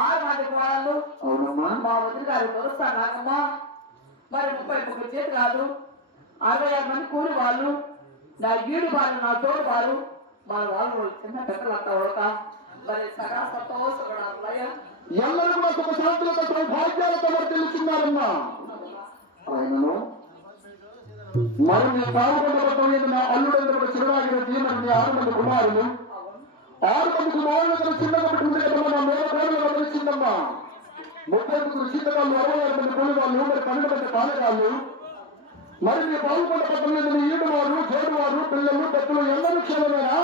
6 మంది కోడళ్ళు. అవునమ్మా. మా వదిలి గారు కొలుస్తాను నాకమ్మా. మరి 33 చేతి కాదు 66 మంది కూలి వాళ్ళు, నా గీడు వాళ్ళు, నా తోడు వాళ్ళు, మన వాళ్ళు చిన్న పెద్దలంతా ఒక మరి సగా సంతోషపడాలయ్యా. ఎల్లరూ కూడా సుఖ శాంతులతో సౌభాగ్యాలతో తెలుస్తున్నారమ్మా. ఆయనను మరి నీ పాల్గొనబోయేది నా అల్లుడందరూ చిరునాగిన దీమని 6 మంది కుమారులు. 6 మంది కుమారులు చిన్నగా ఉంటుంది కదమ్మా. నా మేల కోడలుగా తెలిసిందమ్మా. 33 చీతగాళ్ళు, 66 మంది కూలి వాళ్ళు, మరి 12 మంది పాలగాళ్ళు. మరి నీ పాల్గొనబోయేది నీ ఈడువారు, జోడువారు, పిల్లలు, పెద్దలు ఎల్లరూ క్షేమమేనా?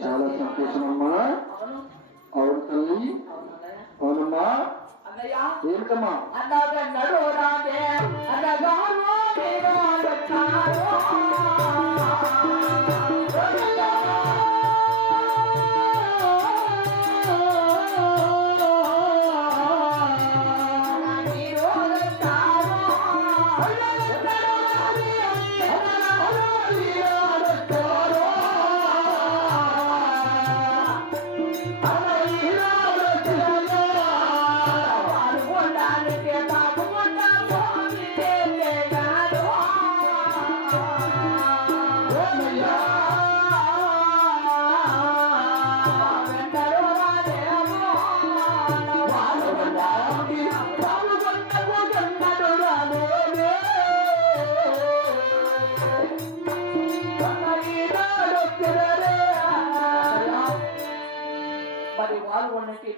చాలా సంతోషమమ్మా. అవును తల్లి. అవునమ్మా. ఏంటమ్మా? అన్నదన్నడు రాజే అన్నగారు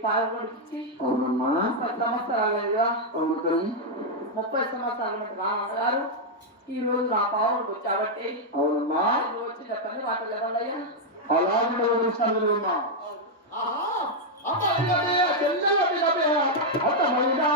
పాల్గొనిచ్చి. అవునమ్మా. 30 సంవత్సరాలుగా. అవును తల్లి. 30 సంవత్సరాల నుంచి రామగారు ఈ రోజు నా పావులకు వచ్చాబట్టి. అవునమ్మా. వచ్చిన పని వాటిలో ఎవరయ్యా అలాగే అర్థమైనా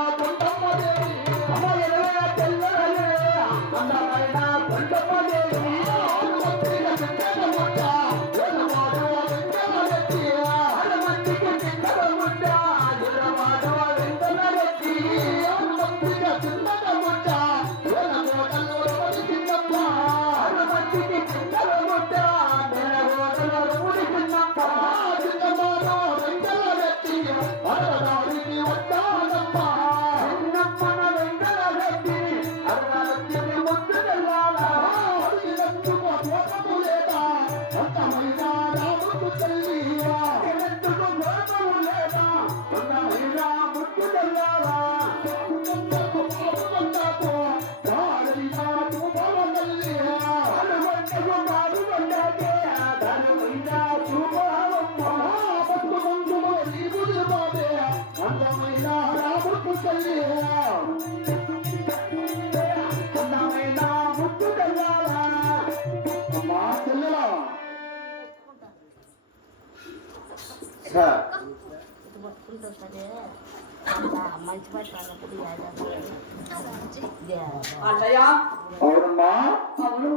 అవునమ్మా. అవును.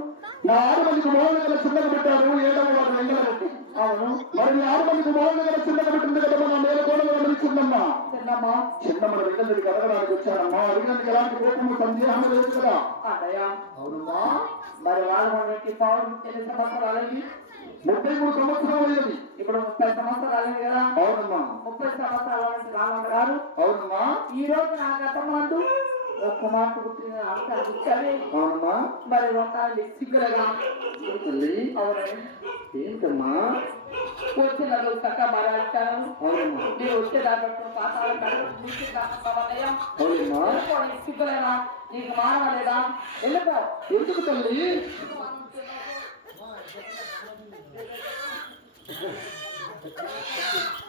నా 6 మంది కుమారులు చిన్నగా పెట్టారు. 7వ వారు వెంగళరెడ్డి. అవును. మరి 6 మంది కుమారులు చిన్నగా పెట్టింది కదా. నా మేల కోడలు గమనించిందమ్మా. చిన్నమ్మా. చిన్నమ్మ వెంగళరెడ్డికి అడగడానికి వచ్చానమ్మా. అడిగినందుకు ఎలాంటి కోపము సందేహం లేదు కదా. అవునమ్మా. మరి వాళ్ళకి పావులు ఎన్ని సంవత్సరాలకి? 33 సంవత్సరాలు. ఇప్పుడు 30 సంవత్సరాలైంది కదా. అవునమ్మా. 30 సంవత్సరాల నుంచి రామన్న గారు. అవునమ్మా. ఈ రోజు నా గతమందు ఒక్క మాట పుట్టిన అంశాలు. అవునమ్మా. మరి వండాలి సిగ్గులుగా. అవునండి. ఏంటమ్మా? వచ్చిన చక్క మరాయిస్తాను. అవునమ్మా. నేను వచ్చేదాకా పాతాలు సిగ్గులేనా? నీకు మానవ లేదా? వెళ్ళిపో. ఎందుకు తల్లి? Thank you.